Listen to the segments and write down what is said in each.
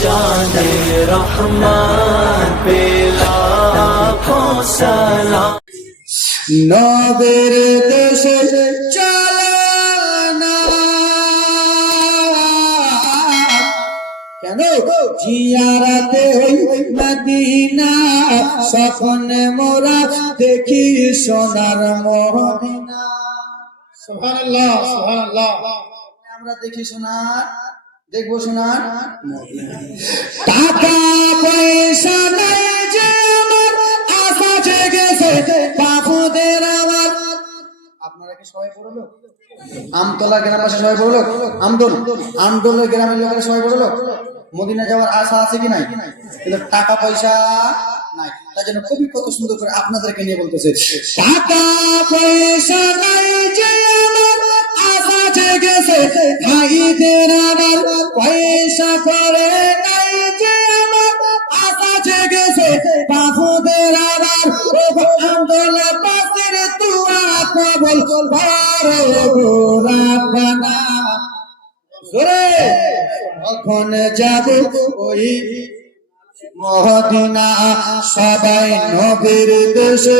जाने रहमान पे लाखों सलाम। নবের দেশে চলো না কেন জিয়ারাতে হই মদিনা স্বপ্নে মোরা দেখি সোনার মদিনা। সুবহানাল্লাহ সুবহানাল্লাহ। আমরা দেখি সোনার দেখবো সোনার মদিনা। টাকা পয়সা নাই যে আমার আশা জেগেছে বাবুদের আমার। আপনারা কি সবাই বড় লোক? আমতলা গ্রামের পাশে সবাই বড় লোক? আমদোলের গ্রামের লোকেরা সবাই বড় লোক? মদিনা যাওয়ার আশা আছে কি নাই? কিন্তু টাকা পয়সা নাই। তার জন্য কবি কত সুন্দর করে আপনাদেরকে নিয়ে বলতেছে, টাকা পয়সা নাই যে আমার আশা জেগেছে ভাইদের আমার। পয়সা করে নাই যে আমার আশা জেগেছে বাবুদের আমার। আমদোলা পাশের তুয়া কবল ভরে গোরাপানা। কখন যাবে ওই মদিনা সবাই নবীর দেশে,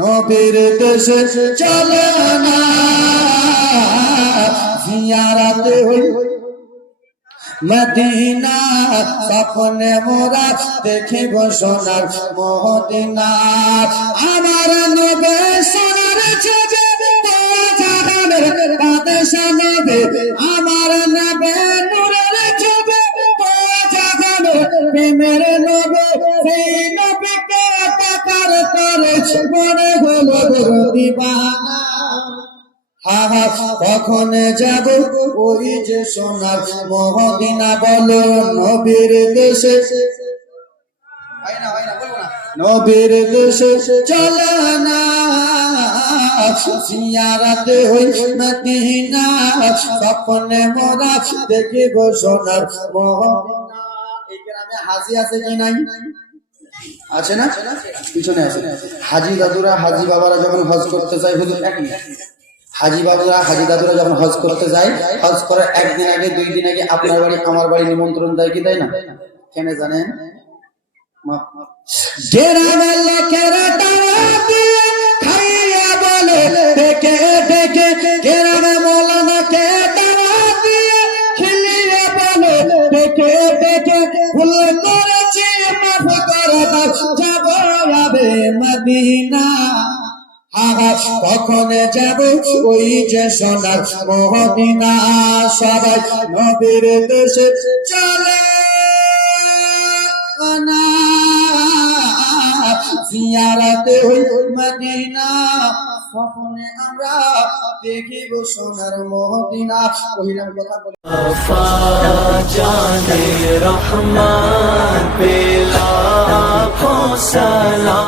নবীর দেশে চলে না জিয়ারাতে হই মদিনা স্বপ্নে মোরা দেখিব সোনার মদিনা। আমার নবে সোনার ছবি জাহানের বাদশা নবে, আমার নবে নূরের ছবি জাহানের প্রেমের নবে। সেই নবীকে টাকার করে মনে হলো দিবানা। কখন যাব ওই যে সোনার মদিনা বলো নবীর দেশে, নবীর দেশে চলে না জিয়ারাতে হই মদিনা স্বপ্নে মোরা দেখিব সোনার মদিনা। এই গ্রামে হাজি আছে কি নাই? আছে না? পিছনে আছে। হাজি দাদুরা হাজি বাবারা যখন হজ করতে যায়, হুজুর এক মিনিট, হাজি বাবুরা হাজি দাদুরা যখন হজ করতে যায়, হজ করার একদিন আগে 2 দিন আগে আপনার বাড়ি আমার বাড়ি নিমন্ত্রণ দেয় কি দেয় না? কেন জানেন? গ্রামের লোকেরা তারা দিয়ে খাইয়া বলে ডেকে ডেকে, গ্রামে মৌলানাকে তারা দিয়ে খেলিয়ে বলে ডেকে ডেকে, ভুল করেছি মাফ করে দাও যাব যাবে মদিনা। কখন যাব ওই যে সোনার মদিনা সবাই নবীর দেশে চলে না জিয়ারাতে হই মদিনা স্বপ্নে আমরা দেখিব সোনার মদিনা। কহিলাম কথা বলে जाने रहमान पे लाखों सलाम।